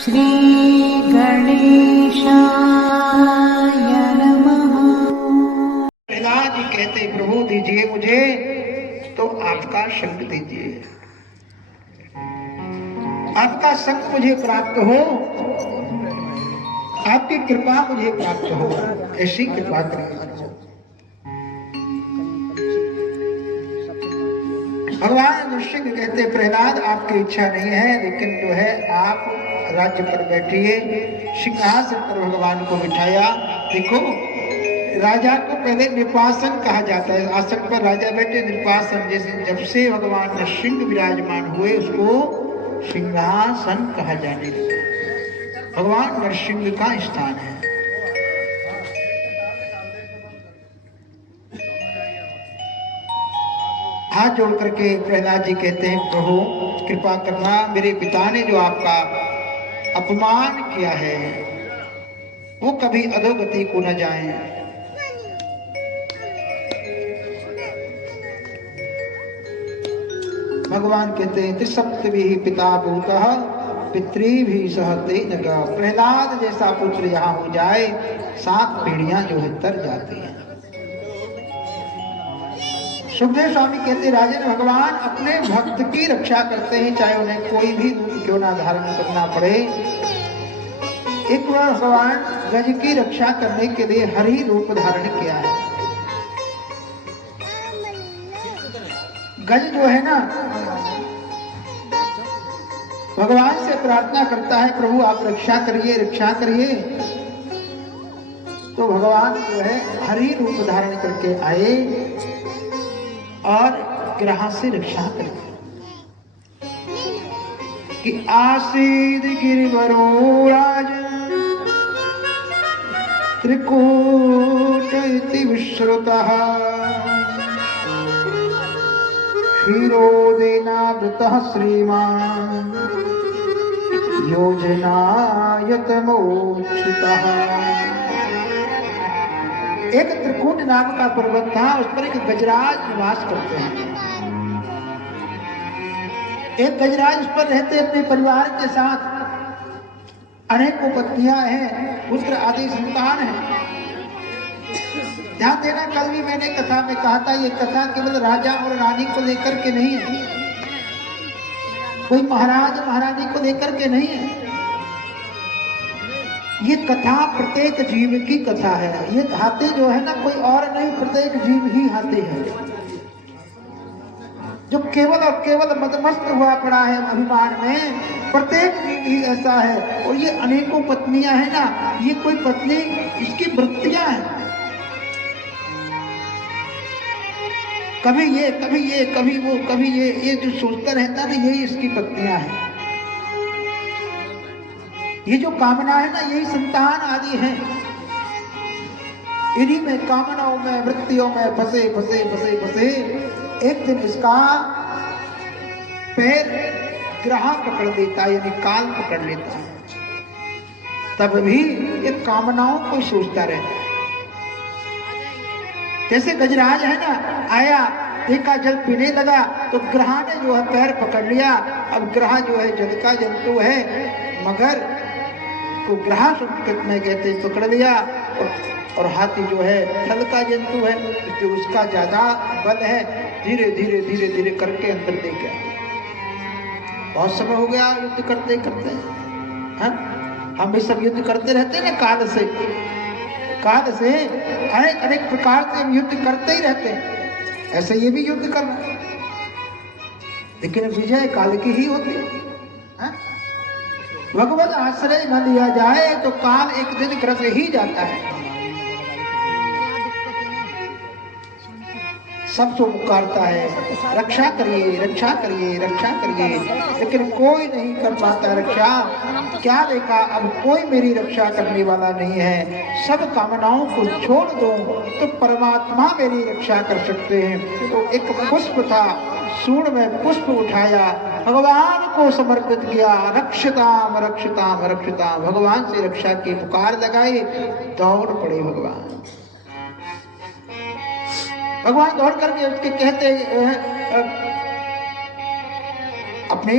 श्री गणेशाय नमः। प्रहलाद जी कहते प्रभु दीजिए मुझे तो आपका संग दीजिए, आपका संग मुझे प्राप्त हो, आपकी कृपा मुझे प्राप्त हो, ऐसी कृपा करिए। भगवान नृसिंह कहते प्रहलाद आपकी इच्छा नहीं है, लेकिन जो है आप राज्य पर बैठिए। सिंहासन पर भगवान को बिठाया। देखो राजा को पहले नृपासन कहा जाता है, आसन पर राजा बैठे नृपासन, जैसे जब से भगवान नृसिंह विराजमान हुए उसको सिंहासन कहा जाने लगा। भगवान नरसिंह का स्थान है। हाथ जोड़ करके प्रहलाद जी कहते हैं प्रभु कृपा करना, मेरे पिता ने जो आपका अपमान किया है वो कभी अधोगति को न जाए। भगवान कहते हैं त्रिसप्तभी पिता भूतः पितृ भी सहते नगा। प्रहलाद जैसा पुत्र यहाँ हो जाए 7 पीढ़ियां जो है तर जाती हैं। सुखदेव स्वामी कहते राजन भगवान अपने भक्त की रक्षा करते हैं, चाहे उन्हें कोई भी रूप क्यों ना धारण करना पड़े। एक बार भगवान गज की रक्षा करने के लिए हरि रूप धारण किया है। गज जो है ना भगवान से प्रार्थना करता है प्रभु आप रक्षा करिए रक्षा करिए, तो भगवान जो है हरि रूप धारण करके आए और ग्रह से रक्षा करके कि आसीद गिरिवरो राजन त्रिकूट इति विश्रुतः क्षीरोदेनावृतः श्रीमान् योजनायतमोक्षितः। एक त्रिकूट नाम का पर्वत था, उस पर एक गजराज निवास करते हैं। एक गजराज उस पर रहते अपने परिवार के साथ, अनेकों पत्नियां हैं, पुत्र आदि संतान हैं। ध्यान देना, कल भी मैंने कथा में कहा था ये कथा केवल राजा और रानी को लेकर के नहीं है, कोई महाराज महारानी को लेकर के नहीं है। ये कथा प्रत्येक जीव की कथा है। ये हाथी जो है ना कोई और नहीं, प्रत्येक जीव ही हाथी है जो केवल और केवल मदमस्त हुआ पड़ा है अभिमान में। प्रत्येक जीव ही ऐसा है। और ये अनेकों पत्नियां हैं ना, ये कोई पत्नी इसकी वृत्तियां हैं, कभी ये कभी ये कभी वो कभी ये जो सोचता रहता है ना, यही इसकी पत्नियां हैं। ये जो कामना है ना यही संतान आदि है। इन्हीं में कामनाओं में वृत्तियों में फंसे फंसे फंसे फंसे एक दिन इसका पैर ग्रह पकड़ लेता है, यानी काल पकड़ लेता है। तब भी ये कामनाओं को सोचता रहता है। जैसे गजराज है ना, आया देखा जल पीने लगा तो ग्रह ने जो है पैर पकड़ लिया। अब ग्रह जो है जल का जंतु है, मगर को ग्रह संस्कृत में कहते पकड़ लिया। और हाथी जो है थल का जंतु है, इसलिए उसका ज्यादा बल है। धीरे धीरे धीरे धीरे करके अंदर ले गया। बहुत समय हो गया युद्ध करते करते, हम भी सब युद्ध करते रहते हैं ना, काल से अनेक प्रकार से हम युद्ध करते ही रहते हैं। ऐसे ये भी युद्ध कर रहा है, लेकिन विजय काल की ही होती है। भगवत आश्रय न लिया जाए तो काल एक दिन ग्रस ही जाता है। सबको पुकारता है रक्षा करिए रक्षा करिए रक्षा करिए, लेकिन कोई नहीं कर पाता रक्षा। क्या देखा, अब कोई मेरी रक्षा करने वाला नहीं है। सब कामनाओं को छोड़ दो तो परमात्मा मेरी रक्षा कर सकते हैं। तो एक पुष्प था, सूंड में पुष्प उठाया, भगवान को समर्पित किया। रक्षताम रक्षताम रक्षताम, भगवान से रक्षा की पुकार लगाई, दौड़ पड़े भगवान। भगवान दौड़ करके उसके कहते अपने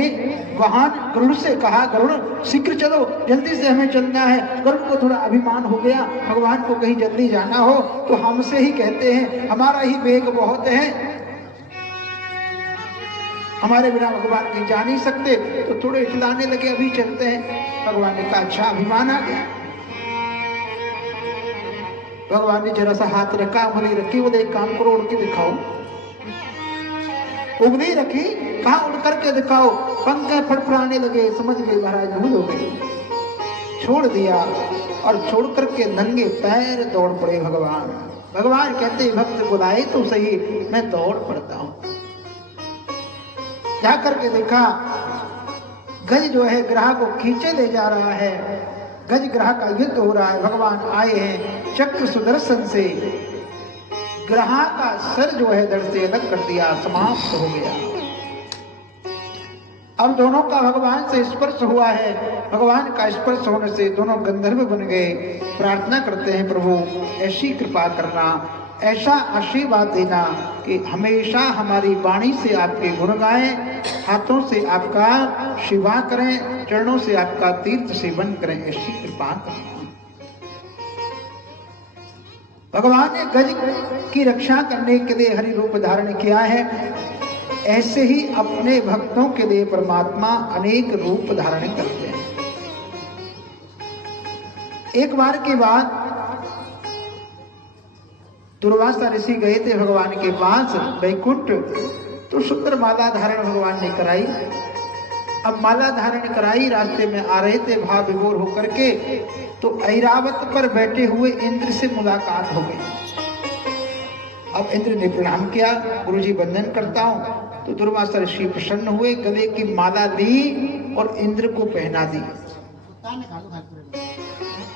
वाहन गरुड़ से कहा, गरुड़ शीघ्र चलो, जल्दी से हमें चलना है। गरुड़ को थोड़ा अभिमान हो गया, भगवान को कहीं जल्दी जाना हो तो हमसे ही कहते हैं, हमारा ही वेग बहुत है, हमारे बिना भगवान कहीं जा नहीं सकते, तो थोड़े इठलाने लगे, अभी चलते हैं। भगवान ने कहा अच्छा, अभिमान आ गया। भगवान ने जरा सा हाथ रखा, उंगली रखी, बोले एक काम करो, उड़ के दिखाओ। उंगली रखी, कहा उड़ करके दिखाओ। पंख फड़फड़ाने लगे, समझ गए महाराज भूल हो गई, छोड़ दिया और छोड़ करके नंगे पैर दौड़ पड़े भगवान। भगवान कहते भक्त बुलाए तो सही, मैं दौड़ पड़ता हूं। जा करके देखा, गज जो है ग्रह को खींचे ले जा रहा है, गज ग्रह का युद्ध हो रहा है। भगवान आए हैं चक्र सुदर्शन से, ग्रह का सर जो है धड़ से अलग कर दिया, समाप्त हो गया। अब दोनों का भगवान से स्पर्श हुआ है, भगवान का स्पर्श होने से दोनों गंधर्व बन गए। प्रार्थना करते हैं प्रभु ऐसी कृपा करना, ऐसा आशीर्वाद देना कि हमेशा हमारी वाणी से आपके गुण गाएं, हाथों से आपका सेवा करें, चरणों से आपका तीर्थ सेवन करें, ऐसी कृपा करना। भगवान ने गज की रक्षा करने के लिए हरि रूप धारण किया है, ऐसे ही अपने भक्तों के लिए परमात्मा अनेक रूप धारण करते हैं। एक बार के बाद दुर्वासा ऋषि गए थे भगवान के पास वैकुंठ, तो सुंदर माला धारण भगवान ने कराई। अब माला धारण कराई, रास्ते में आ रहे थे भाव विभोर होकर के, तो ऐरावत पर बैठे हुए इंद्र से मुलाकात हो गई। अब इंद्र ने प्रणाम किया, गुरुजी वंदन करता हूं। तो दुर्वासा ऋषि प्रसन्न हुए, गले की माला ली और इंद्र को पहना दी।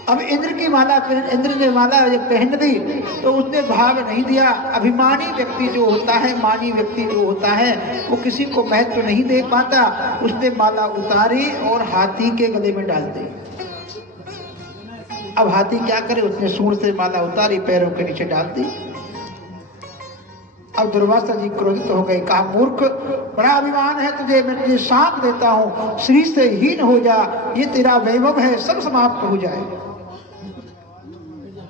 अब इंद्र की माला, इंद्र ने माला जब पहन दी तो उसने भाव नहीं दिया। अभिमानी व्यक्ति जो होता है, मानी व्यक्ति जो होता है, वो किसी को महत्व नहीं दे पाता। उसने माला उतारी और हाथी के गले में डाल दी। अब हाथी क्या करे, उसने सूंड से माला उतारी, पैरों के नीचे डाल दी। अब दुर्वासा जी क्रोधित हो गए, कहा मूर्ख, बड़ा अभिमान है तुझे, मैं तुझे शाप देता हूं, श्री से हीन हो जा, ये तेरा वैभव है, सब समाप्त हो जाए।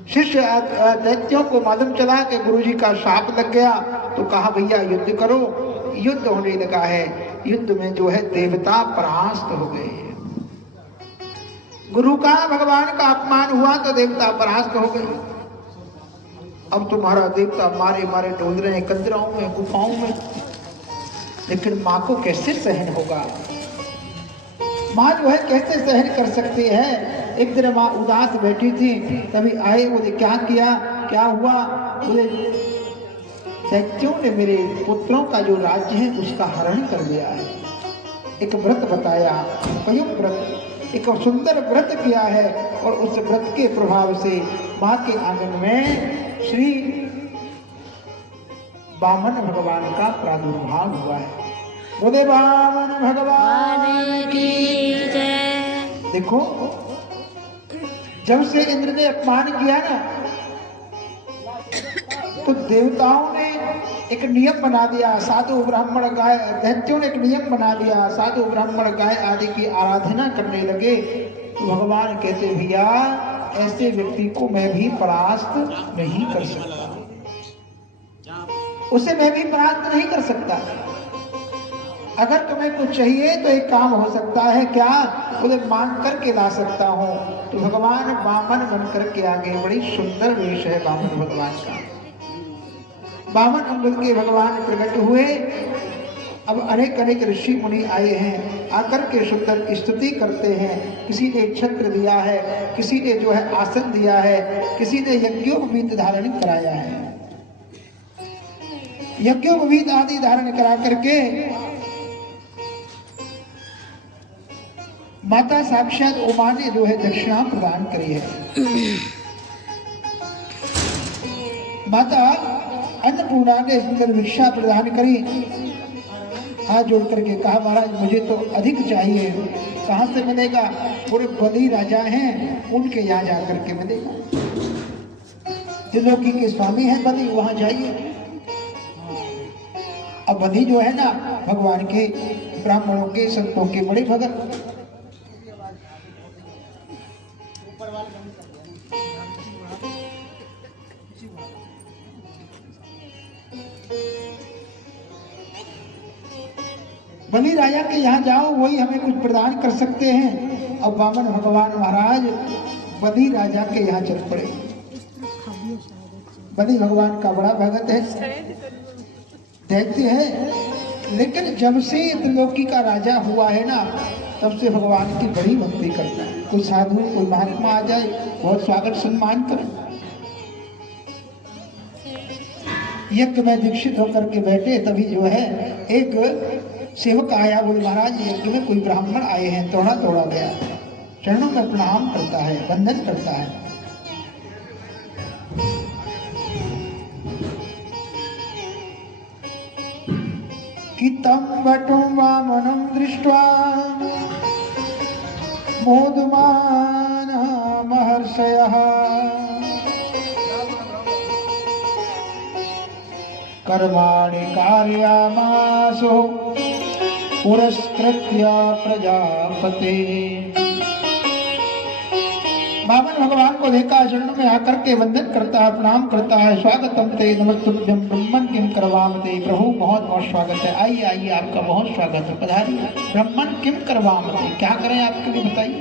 शिष्य दैत्यों को मालूम चला कि गुरुजी का शाप लग गया, तो कहा भैया युद्ध करो। युद्ध होने लगा है, युद्ध में जो है देवता परास्त हो गए। गुरु का, भगवान का अपमान हुआ तो देवता परास्त हो गए। अब तुम्हारा देवता मारे मारे डोल रहे हैं कंदराओं में, गुफाओं में, लेकिन माँ को कैसे सहन होगा? माँ जो है कैसे सहन कर सकती है? एक दिन माँ उदास बैठी थी, तभी आए, बोले क्या किया, क्या हुआ? बोले दैत्यों ने मेरे पुत्रों का जो राज्य है उसका हरण कर लिया है। एक व्रत बताया, पयुक्त व्रत, एक सुंदर व्रत किया है, और उस व्रत के प्रभाव से माँ के आंगन में श्री वामन भगवान का प्रादुर्भाव हुआ है। बोले वामन भगवान की जय। देखो, जब से इंद्र ने अपमान किया ना, तो देवताओं ने एक नियम बना दिया, साधु ब्राह्मण गाय, दैत्यों ने एक नियम बना दिया, साधु ब्राह्मण गाय आदि की आराधना करने लगे। तो भगवान कहते भैया ऐसे व्यक्ति को मैं भी परास्त नहीं कर सकता, उसे मैं भी परास्त नहीं कर सकता। अगर तुम्हें कुछ चाहिए तो एक काम हो सकता है, क्या? बोले मांग करके ला सकता हूँ। तो भगवान वामन बन करके आगे, बड़ी सुंदर वेश है वामन भगवान का। वामन अंग के भगवान प्रकट हुए। अब अनेक अनेक ऋषि मुनि आए हैं, आकर के सुंदर स्तुति करते हैं। किसी ने छत्र दिया है, किसी ने जो है आसन दिया है, किसी ने यज्ञोपवीत धारण कराया है। यज्ञोपवीत आदि धारण करा करके माता साक्षात उमा ने जो है दक्षिणा प्रदान करी है। माता अन्नपूर्णा ने सुंदर भिक्षा प्रदान करी। हाथ जोड़ करके कहा महाराज मुझे तो अधिक चाहिए। कहाँ से मिलेगा? पूरे बलि राजा हैं, उनके यहाँ जाकर के मिलेगा। त्रिलोकी के स्वामी हैं बलि, वहां जाइए। अब बलि जो है ना भगवान के, ब्राह्मणों के, संतों के बड़े भगत। बलि राजा के यहाँ जाओ, वही हमें कुछ प्रदान कर सकते हैं। अब वामन भगवान महाराज बलि राजा के यहाँ चल पड़े। बलि भगवान का बड़ा भगत है, दैत्य है, लेकिन जब से त्रिलोकी का राजा हुआ है ना, तब से भगवान की बड़ी भक्ति करता है। कोई साधु, कोई महात्मा आ जाए, बहुत स्वागत सम्मान करे। यज्ञ में दीक्षित होकर के बैठे, तभी जो है एक सेवक आया, बोले महाराज यज्ञ में कोई ब्राह्मण आए हैं, तोड़ा तोड़ा गया, चरणों में प्रणाम करता है, वंदन करता है। कि तं वटुं वामनं दृष्ट्वा मोदमानः महर्षयः कर्माणि कारयामासो पुरस्कृत्य प्रजापते। वामन भगवान को देखा, चरणों में आकर के वंदन करता है, प्रणाम करता है। स्वागतम ते नमस्तुभ्यं ब्रह्मन् किं करवामते। प्रभु बहुत बहुत स्वागत है, आइए आइए, आपका बहुत स्वागत है, पधारिए। ब्रह्मन् किं करवामते, क्या करें आपके लिए बताइए।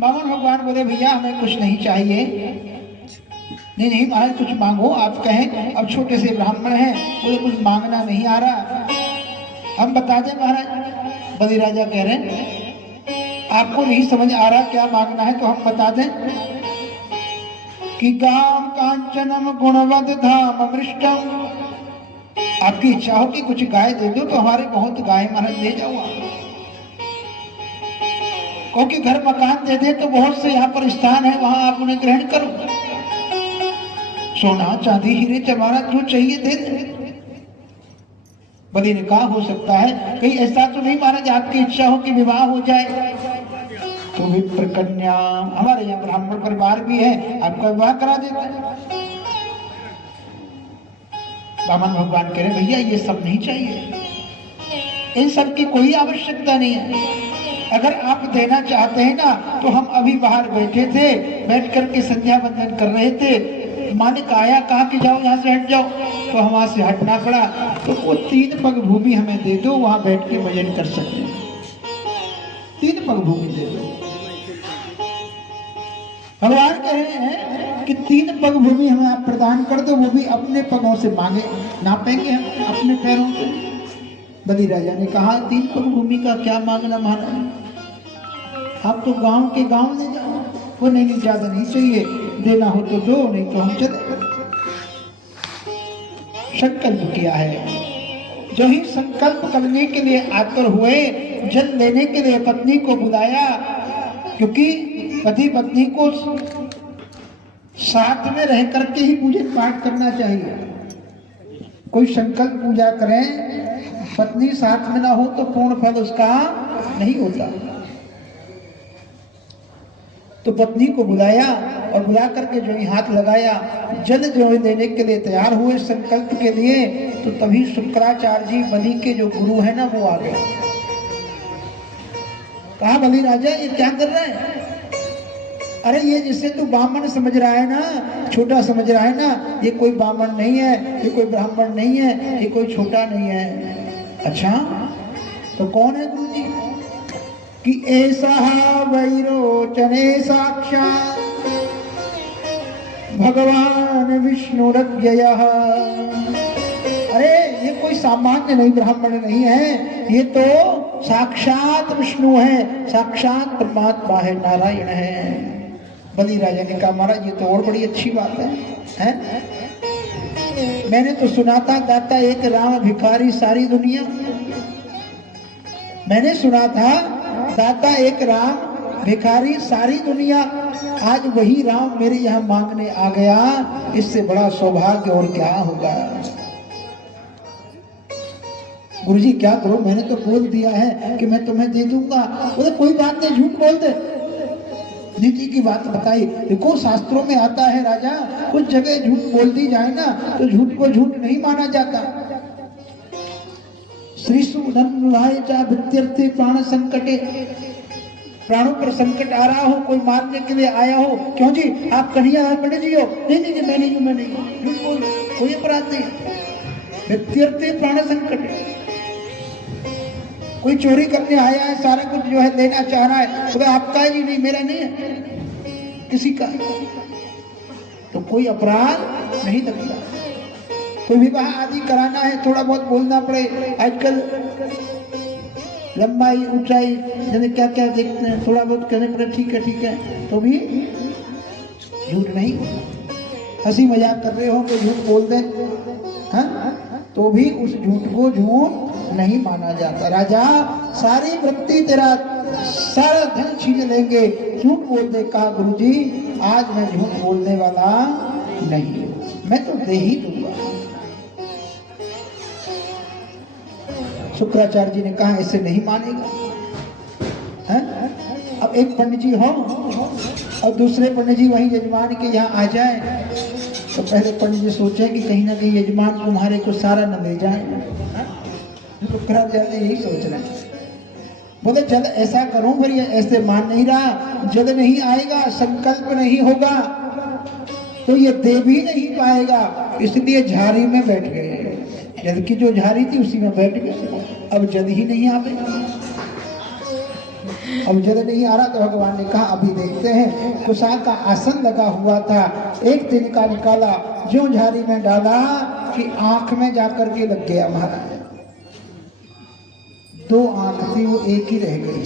वामन भगवान बोले भैया हमें कुछ नहीं चाहिए। नहीं नहीं महाराज कुछ मांगो, आप कहें। अब छोटे से ब्राह्मण हैं, बोले कुछ मांगना नहीं आ रहा, हम बता दें महाराज। बलि राजा कह रहे हैं आपको नहीं समझ आ रहा क्या मांगना है, तो हम बता दें कि गाम कांचनम गुणवद धाम अमृष्टम। आपकी इच्छा हो कि कुछ गाय दे दो, तो हमारे बहुत गाय महाराज ले जाओ आप। क्योंकि घर मकान दे दे तो बहुत से यहाँ पर स्थान है, वहां आप उन्हें ग्रहण करो। सोना चांदी हीरे जवाहरात जो चाहिए दे दे। बलि ने कहा हो सकता है कहीं ऐसा तो नहीं महाराज आपकी इच्छा हो कि विवाह हो जाए, तो विप्र कन्या, हमारे यहाँ ब्राह्मण परिवार भी है, आपका विवाह करा देते हैं। वामन भगवान कह रहे भैया ये सब नहीं चाहिए, इन सब की कोई आवश्यकता नहीं है। अगर आप देना चाहते हैं ना, तो हम अभी बाहर बैठे थे, बैठ करके संध्या वंदन कर रहे थे, मालिक आया, कहा कि जाओ यहाँ से हट जाओ, तो हम वहां से हटना पड़ा। तो वो 3 पग भूमि हमें दे दो, वहां बैठ के भजन कर सकते हैं। 3 पग भूमि दे दो। भगवान कह रहे हैं कि 3 पग भूमि हमें आप प्रदान कर दो, वो भी अपने पगों से मांगे, नापेंगे हम अपने पैरों से। बलि राजा ने कहा 3 पग भूमि का क्या मांगना महाराज, आप तो गांव के गांव ले जाओ। वो नहीं ज्यादा नहीं चाहिए, देना हो तो दो, नहीं तो हम चले। संकल्प किया है। जो ही संकल्प करने के लिए आतुर हुए, जल लेने के लिए पत्नी को बुलाया, क्योंकि पति पत्नी को साथ में रह करके ही पूजन पाठ करना चाहिए। कोई संकल्प पूजा करें, पत्नी साथ में ना हो तो पूर्ण फल उसका नहीं होता। तो पत्नी को बुलाया और बुला करके जो ही हाथ लगाया, जल जो है देने के लिए तैयार हुए संकल्प के लिए, तो तभी शुक्राचार्य जी बलि के जो गुरु है ना वो आ गए। कहा बलि राजा ये क्या कर रहा है? अरे ये जिसे तू ब्राह्मण समझ रहा है ना, छोटा समझ रहा है ना, ये कोई ब्राह्मण नहीं है, ये कोई ब्राह्मण नहीं है, ये कोई छोटा नहीं है। अच्छा तो कौन है गुरु जी? कि ऐसा वैरोचने साक्षात् भगवान विष्णुरव्ययः। अरे ये कोई सामान्य नहीं, ब्राह्मण नहीं है, ये तो साक्षात विष्णु है, साक्षात परमात्मा है, नारायण है। बलि राजा ने कहा महाराज ये तो और बड़ी अच्छी बात है? मैंने तो सुना था दाता एक राम भिखारी सारी दुनिया। मैंने सुना था दाता एक राम भिखारी सारी दुनिया, आज वही राम मेरे यहाँ मांगने आ गया, इससे बड़ा सौभाग्य और क्या होगा। गुरुजी क्या करो, मैंने तो बोल दिया है कि मैं तुम्हें दे दूंगा। बोले कोई बात नहीं, झूठ बोल दे, नीति की बात बताई। देखो शास्त्रों में आता है राजा, कुछ जगह झूठ बोल दी जाए ना तो झूठ को झूठ नहीं माना जाता। श्रीसु धन चा वित्यर्थे प्राण संकटे, प्राणों पर संकट आ रहा हो, कोई मारने के लिए आया हो, क्यों जी आप कन्हैया पंडित जी हो? नहीं नहीं मैं नहीं हूं, मैं नहीं हूं, झूठ बोल, कोई अपराध नहीं। वित्यर्थे प्राण संकट, कोई चोरी करने आया है, सारा कुछ जो है लेना चाह रहा है, तो आपका है जी, नहीं मेरा नहीं है, किसी का, तो कोई अपराध नहीं लगता। कोई विवाह आदि कराना है, थोड़ा बहुत बोलना पड़े, आजकल लंबाई ऊंचाई जैसे क्या क्या देखते हैं, थोड़ा बहुत कहने पड़े ठीक है, तो भी झूठ नहीं। हंसी मजाक कर रहे हो तो झूठ बोल दे, हाँ, तो भी उस झूठ को झूठ नहीं माना जाता। राजा सारी वृत्ति तेरा सारा धन छीन लेंगे, झूठ बोल दे। कहा गुरुजी आज मैं झूठ बोलने वाला नहीं हूं, मैं तो दे ही दूंगा। शुक्राचार्य जी ने कहा ऐसे नहीं मानेगा, है? अब एक पंडित जी हो और दूसरे पंडित जी वहीं यजमान के यहाँ आ जाए, तो पहले पंडित जी सोचे कि कहीं ना कहीं यजमान तुम्हारे को सारा न ले जाए। शुक्राचार्य यही सोच रहे हैं। बोले जब ऐसा करूं, फिर ये ऐसे मान नहीं रहा, जब नहीं आएगा, संकल्प नहीं होगा तो ये दे भी नहीं पाएगा, इसलिए झाड़ी में बैठ गए। जद की जो झाड़ी थी उसी में बैठ गए। अब जद ही नहीं आवे, अब जद नहीं आ रहा तो भगवान ने कहा अभी देखते हैं। कुशा का आसन लगा हुआ था, एक दिन का निकाला, जो झाड़ी में डाला कि आंख में जाकर के लग गया महाराज। 2 आंख थी वो एक ही रह गई।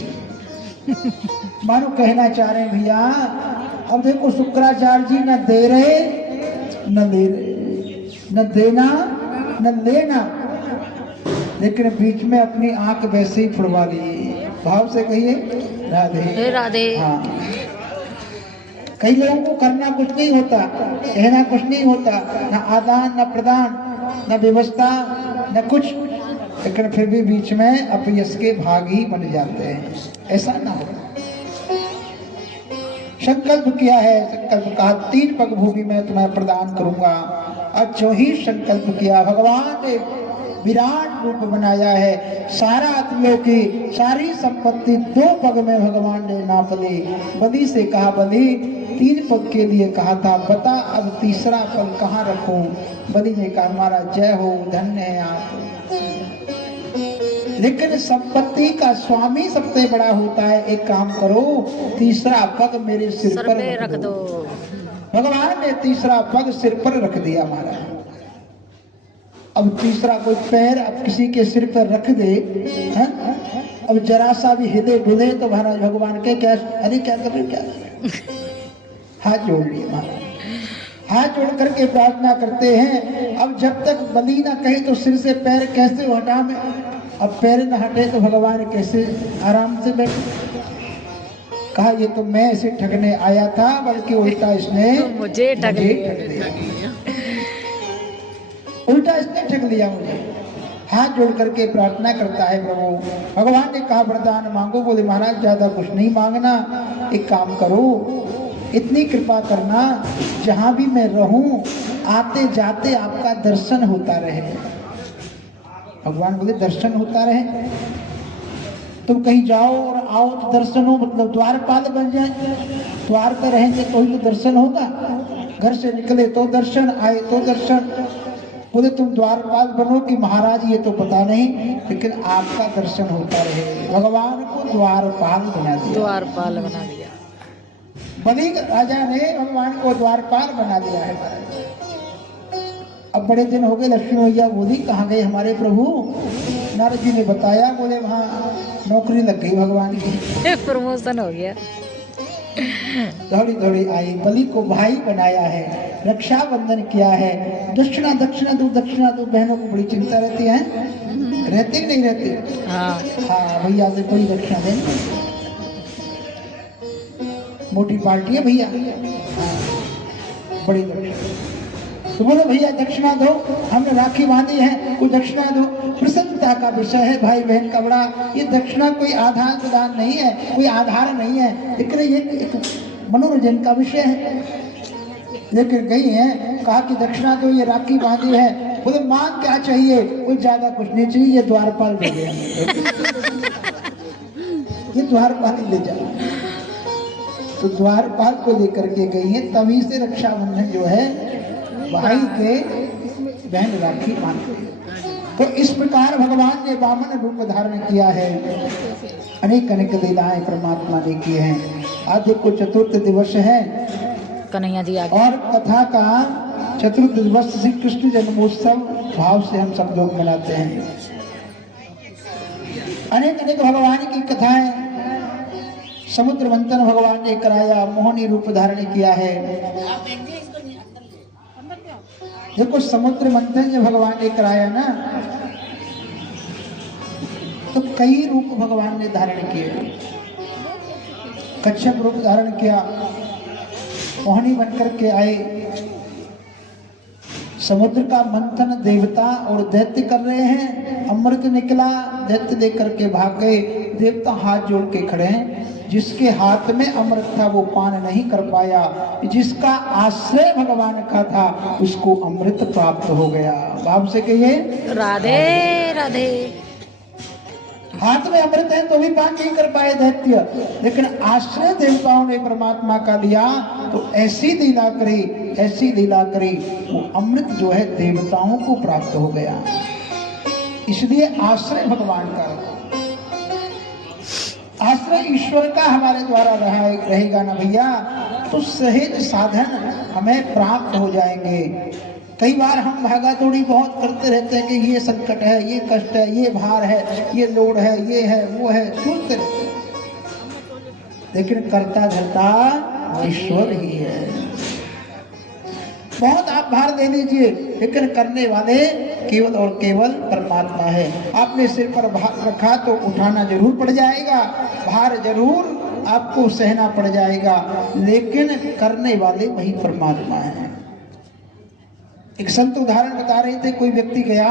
मानो कहना चाह रहे भैया, अब देखो शुक्राचार्य जी न दे रहे न ले रहे, न देना न लेना, लेकिन बीच में अपनी आंख वैसे ही फुड़वा ली। भाव से कहिए राधे राधे। हाँ, कई लोगों को करना कुछ नहीं होता, कहना कुछ नहीं होता, न आदान न प्रदान न व्यवस्था न कुछ, लेकिन फिर भी बीच में अपयश के भाग ही बन जाते हैं। ऐसा ना हो। संकल्प किया है, संकल्प कहा 3 पग भूमि में तुम्हें प्रदान करूंगा। और जो ही संकल्प किया, भगवान ने विराट रूप बनाया है, सारा आत्मियों की सारी संपत्ति 2 पग में भगवान ने नाप ली। बलि से कहा बलि 3 पग के लिए कहा था, बता अब तीसरा पग कहाँ रखूं? बलि ने कहा महाराज जय हो, धन्य है आप। लेकिन संपत्ति का स्वामी सबसे बड़ा होता है, एक काम करो तीसरा पग मेरे सिर पर रख दो। भगवान ने तीसरा पग सिर पर रख दिया महाराज। अब तीसरा कोई पैर अब किसी के सिर पर रख दे, है? अब जरा सा भी हिले डुले तो महाराज भगवान के क्या, अरे क्या कर रहे, क्या कर रहे? हाथ जोड़ लिए महाराज, हाथ जोड़ करके प्रार्थना करते हैं। अब जब तक बलि ना कहे तो सिर से पैर कैसे हटा में, अब पैर न हटे तो भगवान कैसे आराम से बैठे? कहा ये तो मैं इसे ठगने आया था, बल्कि उल्टा इसने तो मुझे ठग दिया, उल्टा इसने ठग लिया मुझे। हाथ जोड़ करके प्रार्थना करता है प्रभु। भगवान ने कहा वरदान मांगो। बोले महाराज ज्यादा कुछ नहीं मांगना, एक काम करो, इतनी कृपा करना जहां भी मैं रहूं आते जाते आपका दर्शन होता रहे। भगवान बोले दर्शन होता रहे? तुम कहीं जाओ और आओ तो दर्शन हो, मतलब द्वारपाल बन जाए? द्वार पर रहेंगे तो ही तो दर्शन होगा, घर से निकले तो दर्शन, आए तो दर्शन। बोले तुम द्वारपाल बनो कि महाराज ये तो पता नहीं, लेकिन आपका दर्शन होता रहे। भगवान को द्वारपाल बना दिया, द्वारपाल बना दिया। बलि राजा ने भगवान को द्वारपाल बना दिया है। अब बड़े दिन हो गए, लक्ष्मी मैया बोली कहाँ गए हमारे प्रभु? नारद जी ने बताया, बोले वहाँ नौकरी लग गई भगवान की, प्रमोशन हो गया। दौड़ी दौड़ी आई, बलि को भाई बनाया है, रक्षाबंधन किया है। दक्षिणा दक्षिणा दो, दक्षिणा दो। बहनों को बड़ी चिंता रहती है, रहती नहीं रहती? हाँ भैया से कोई दक्षिणा देंगे, मोटी पार्टी है भैया, बड़ी दक्षिणा। तो बोलो भैया दक्षिणा दो, हमने राखी बांधी है, कोई दक्षिणा दो। प्रसन्नता का विषय है भाई बहन का बड़ा। ये दक्षिणा कोई आधार प्रदान नहीं है, कोई आधार नहीं है, लेकिन ये मनोरंजन का विषय है। लेकिन गई है, कहा कि दक्षिणा तो ये राखी बांधी है, बोले मांग क्या चाहिए, कुछ ज्यादा कुछ नहीं चाहिए, ये द्वारपाल दे दे, ये द्वारपाल ले जाओ। तो द्वारपाल को लेकर के गई है, तभी से रक्षाबंधन जो है भाई के बहन राखी बांधते हैं। तो इस प्रकार भगवान ने वामन रूप धारण किया है, अनेक अनेक लीलाएं परमात्मा ने की हैं। आज देखो चतुर्थ दिवस है कन्हैया जी आगे। और कथा का चतुर्थ दिवस श्री कृष्ण जन्मोत्सव भाव से हम सब लोग मनाते हैं। अनेक अनेक भगवान की कथाएं, समुद्र मंथन भगवान ने कराया, मोहिनी रूप धारण किया है। देखो समुद्र मंथन जब भगवान ने कराया ना, तो कई रूप भगवान ने धारण किए। कच्छप रूप धारण किया, मोहिनी बनकर के आए। समुद्र का मंथन देवता और दैत्य कर रहे हैं, अमृत निकला, दैत्य लेकर के भाग गए। देवता हाथ जोड़ के खड़े हैं, जिसके हाथ में अमृत था वो पान नहीं कर पाया, जिसका आश्रय भगवान का था उसको अमृत प्राप्त हो गया। भाव से कहिए राधे राधे। हाथ में अमृत है तो भी पान नहीं कर पाए दैत्य, लेकिन आश्रय देवताओं ने परमात्मा का लिया तो ऐसी लीला करी, ऐसी लीला करी, वो अमृत जो है देवताओं को प्राप्त हो गया। इसलिए आश्रय भगवान का, आश्रय ईश्वर का हमारे द्वारा रहेगा ना भैया, तो सहज साधन हमें प्राप्त हो जाएंगे। कई बार हम भागा दौड़ी बहुत करते रहते हैं कि ये संकट है, ये कष्ट है, ये भार है, ये लोड है, ये है, वो है, सुनते रहते हैं। लेकिन करता धरता ईश्वर ही है। बहुत आप भार दे दीजिए, लेकिन करने वाले केवल और केवल परमात्मा है। आपने सिर पर भार रखा तो उठाना जरूर पड़ जाएगा, भार जरूर आपको सहना पड़ जाएगा, लेकिन करने वाले वही परमात्मा है। एक संत उदाहरण बता रहे थे, कोई व्यक्ति गया,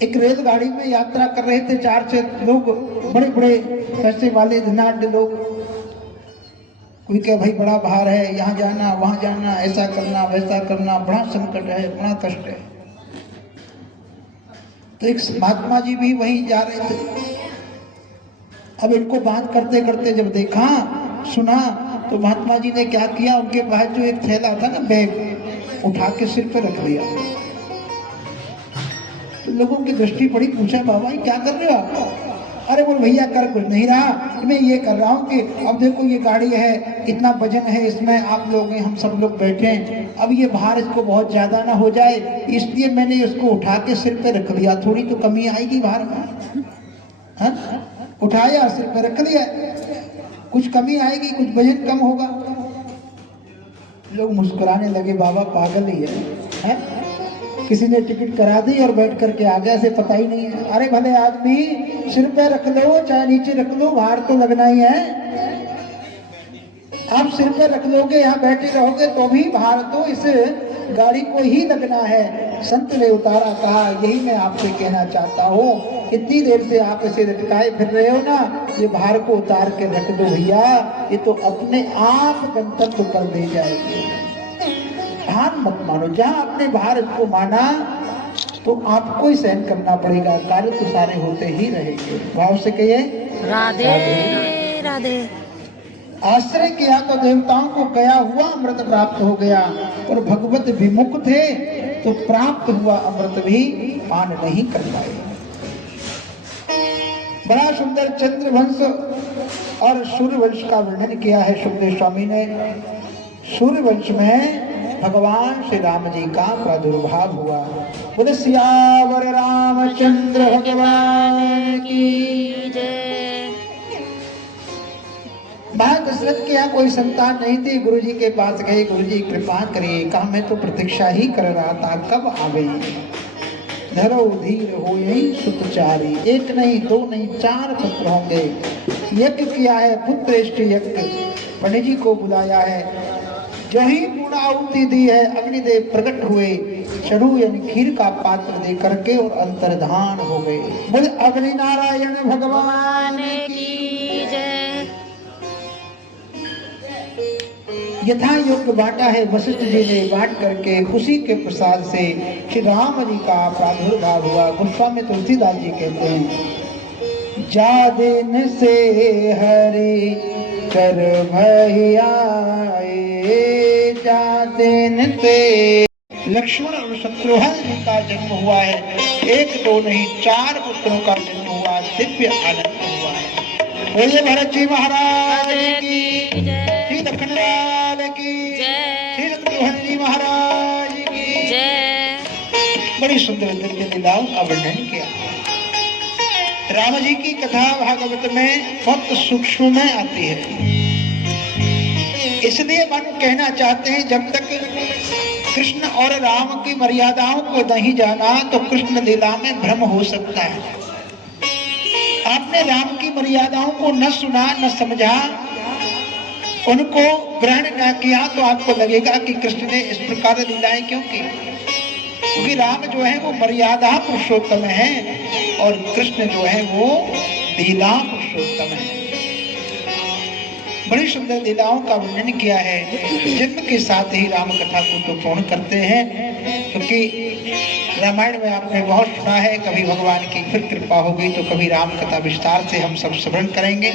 एक रेलगाड़ी में यात्रा कर रहे थे, 4 लोग, बड़े बड़े पैसे वाले धनाढ्य लोग। कोई कहे भाई बड़ा भार है, यहाँ जाना वहां जाना, ऐसा करना वैसा करना, बड़ा संकट है, बड़ा कष्ट है। तो एक महात्मा जी भी वहीं जा रहे थे। अब इनको बात करते करते जब देखा सुना, तो महात्मा जी ने क्या किया, उनके पास जो एक थैला था ना, बैग, उठा के सिर पे रख दिया। तो लोगों की दृष्टि पड़ी, पूछा बाबा ये क्या कर रहे हो आप? अरे बोल भैया कर कुछ नहीं रहा, मैं ये कर रहा हूँ कि अब देखो ये गाड़ी है, इतना वजन है इसमें, आप लोग हैं, हम सब लोग बैठे हैं, अब ये भार इसको बहुत ज्यादा ना हो जाए, इसलिए मैंने इसको उठा के सिर पे रख दिया, थोड़ी तो कमी आएगी भार में। हाँ? उठाया सिर पे रख दिया, कुछ कमी आएगी, कुछ वजन कम होगा। लोग मुस्कुराने लगे, बाबा पागल ही है? किसी ने टिकट करा दी और बैठ करके आ गया, से पता ही नहीं है। अरे भले आदमी सिर पे रख लो चाहे नीचे रख लो, भार तो लगना ही है। आप सिर पे रख लोगे, यहाँ बैठे रहोगे तो भी भार तो इस गाड़ी को ही लगना है। संत ने उतारा, कहा यही मैं आपसे कहना चाहता हूँ, इतनी देर से आप इसे लटकाए फिर रहे हो ना, ये भार को उतार के रख दो भैया, ये तो अपने आप गंतव्य पर ले जाएगी। भार मत मानो, जहाँ आपने भार को माना तो आपको ही सहन करना पड़ेगा, कार्य तो सारे होते ही रहेंगे। भाव से कहिए राधे राधे। आश्रय किया तो देवताओं को गया हुआ अमृत प्राप्त हो गया, और भगवत विमुख थे तो प्राप्त हुआ अमृत भी पान नहीं कर पाए। बड़ा सुंदर चंद्रवंश और सूर्यवंश का वर्णन किया है सुखदेव स्वामी ने। सूर्यवंश में भगवान श्री राम जी का प्रादुर्भाव हुआ। बोले सियावर रामचंद्र भगवान की जय। महाराज दशरथ के यहाँ कोई संतान नहीं थी, गुरु जी के पास गए, गुरु जी कृपा करिए। कहा मैं तो प्रतीक्षा ही कर रहा था, कब आ गई। धरो धीर हो यही सुतचारी, एक नहीं दो नहीं 4 पुत्र होंगे। यज्ञ किया है, पुत्रेष्ठ यज्ञ, पंडित जी को बुलाया है। जो ही पूर्ण आहुति दी है, अग्निदेव प्रकट हुए, चरु यानी खीर का पात्र दे करके और अंतर्धान हो गए। बोले अग्नि नारायण भगवान की जय। यथा योग्य बांटा है वशिष्ठ जी ने, बांट करके उसी के प्रसाद से श्री राम जी का प्रादुर्भाव हुआ। गोस्वामी तुलसीदास जी कहते हैं, जा दिन से हरि कर भैयाए, जा दिन से लक्ष्मण और शत्रुघ्न जी का जन्म हुआ है। एक दो नहीं 4 पुत्रों का जन्म हुआ, दिव्य आनंद हुआ है। बोलिए भरत जी महाराज की जय, श्री दक्षिणलाल की जय, श्री शत्रुघ्न जी महाराज की जय। बड़ी सुंदर दिव्य लीलाओं का वर्णन किया। राम जी की कथा भागवत में बहुत सूक्ष्म में आती है, इसलिए मन कहना चाहते हैं जब तक कृष्ण और राम की मर्यादाओं को नहीं जाना तो कृष्ण लीला में भ्रम हो सकता है। आपने राम की मर्यादाओं को न सुना न समझा, उनको ग्रहण न किया तो आपको लगेगा कि कृष्ण ने इस प्रकार लीलाएं क्यों की, क्योंकि राम जो है वो मर्यादा पुरुषोत्तम है और कृष्ण जो है वो लीला पुरुषोत्तम है। बड़ी सुंदर लीलाओं का वर्णन किया है, जन्म के साथ ही राम कथा को तो पूर्ण करते हैं, क्योंकि रामायण में आपने बहुत सुना है, कभी भगवान की फिर कृपा होगी तो कभी राम कथा विस्तार से हम सब श्रवण करेंगे।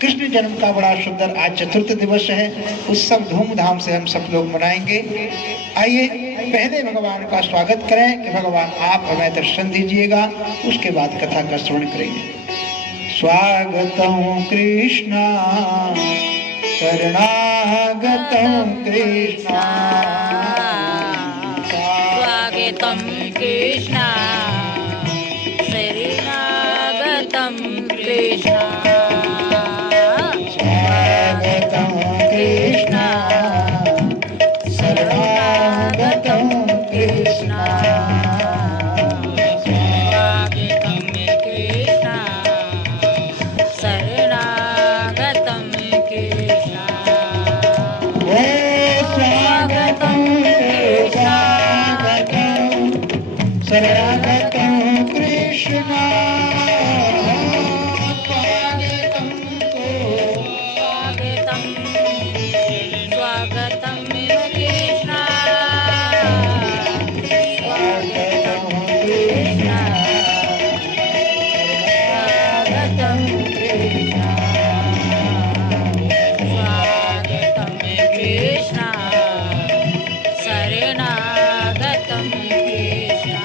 कृष्ण जन्म का बड़ा सुंदर आज चतुर्थ दिवस है, उत्सव धूमधाम से हम सब लोग मनाएंगे। आइए पहले भगवान का स्वागत करें कि भगवान आप हमें दर्शन दीजिएगा, उसके बाद कथा का श्रवण करेंगे। स्वागतम कृष्णा शरणागतम कृष्णा, स्वागतम कृष्णा शरणागतम कृष्णा, स्वागतम कृष्णा शरणागतम कृष्णा, शरणागतम कृष्णा, स्वागतम स्वागतम कृष्णा, स्वागतम कृष्णा, स्वागतम कृष्णा, स्वागतम कृष्णा शरणागतम कृष्णा।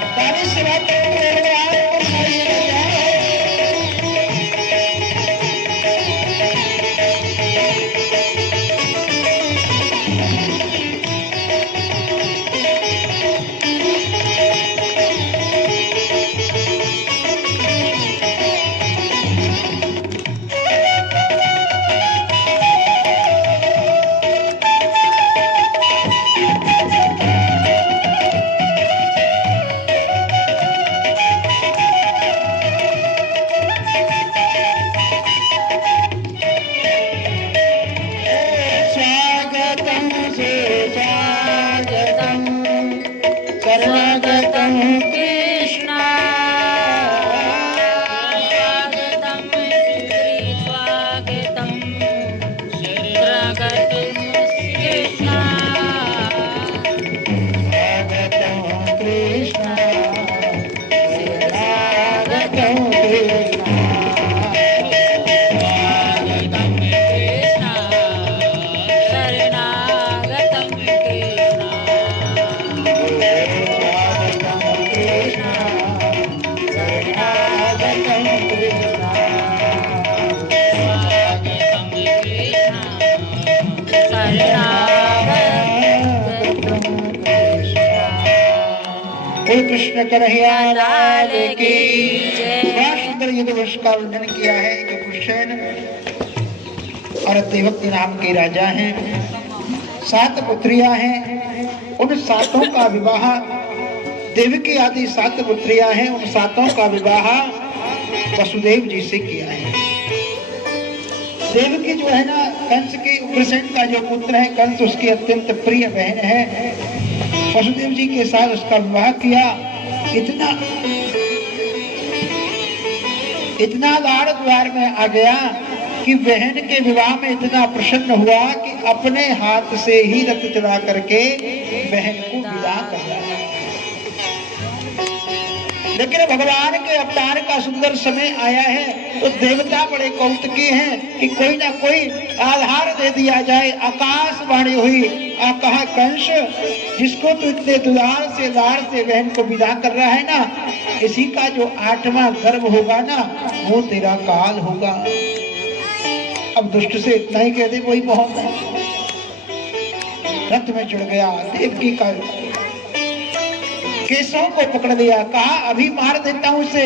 स्वागतम कृष्णा, स्वागतम श्री स्वागतम स्वागतम कृष्णा, स्वागतम कृष्णा, स्वागतम कृष्णा, स्वागतम कृष्णा शरणागतम कृष्णा, कृष्ण कन्हैया लाल की बड़ा सुंदर युद्ध वर्ष का वर्णन किया है कि कुशेन और देवकी नाम के राजा हैं, 7 पुत्रियां हैं, उन 7 का विवाह देवकी आदि 7 पुत्रियां हैं, उन 7 का विवाह वसुदेव जी से किया है। देवकी जो है ना कंस के उग्रसेन का जो पुत्र है, कंस उसकी अत्यंत प्रिय बहन है। वसुदेव जी के साथ उसका विवाह किया। इतना लाड़ द्वार में आ गया कि बहन के विवाह में इतना प्रसन्न हुआ कि अपने हाथ से ही रथ चला करके बहन को विदा कर रहा है। लेकिन भगवान के अवतार का सुंदर समय आया है तो देवता बड़े कौतुकी हैं कि कोई ना कोई आधार दे दिया जाए। आकाशवाणी हुई, कहा कंस, जिसको तू इतने दुलार से लाड़ से बहन को विदा कर रहा है ना, इसी का जो 8वां गर्भ होगा ना, वो तेरा काल होगा। अब दुष्ट से इतना ही कह दे वही बहुत है। रथ में चढ़ गया, देवकी का केशों को पकड़ लिया, कहा अभी मार देता हूं इसे,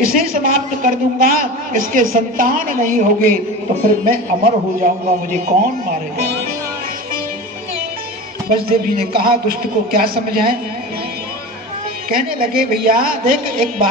इसे समाप्त कर दूंगा, इसके संतान नहीं होगी तो फिर मैं अमर हो जाऊंगा, मुझे कौन मारेगा। वसुदेव जी ने कहा दुष्ट को क्या समझाएं। कहने लगे भैया देख एक बात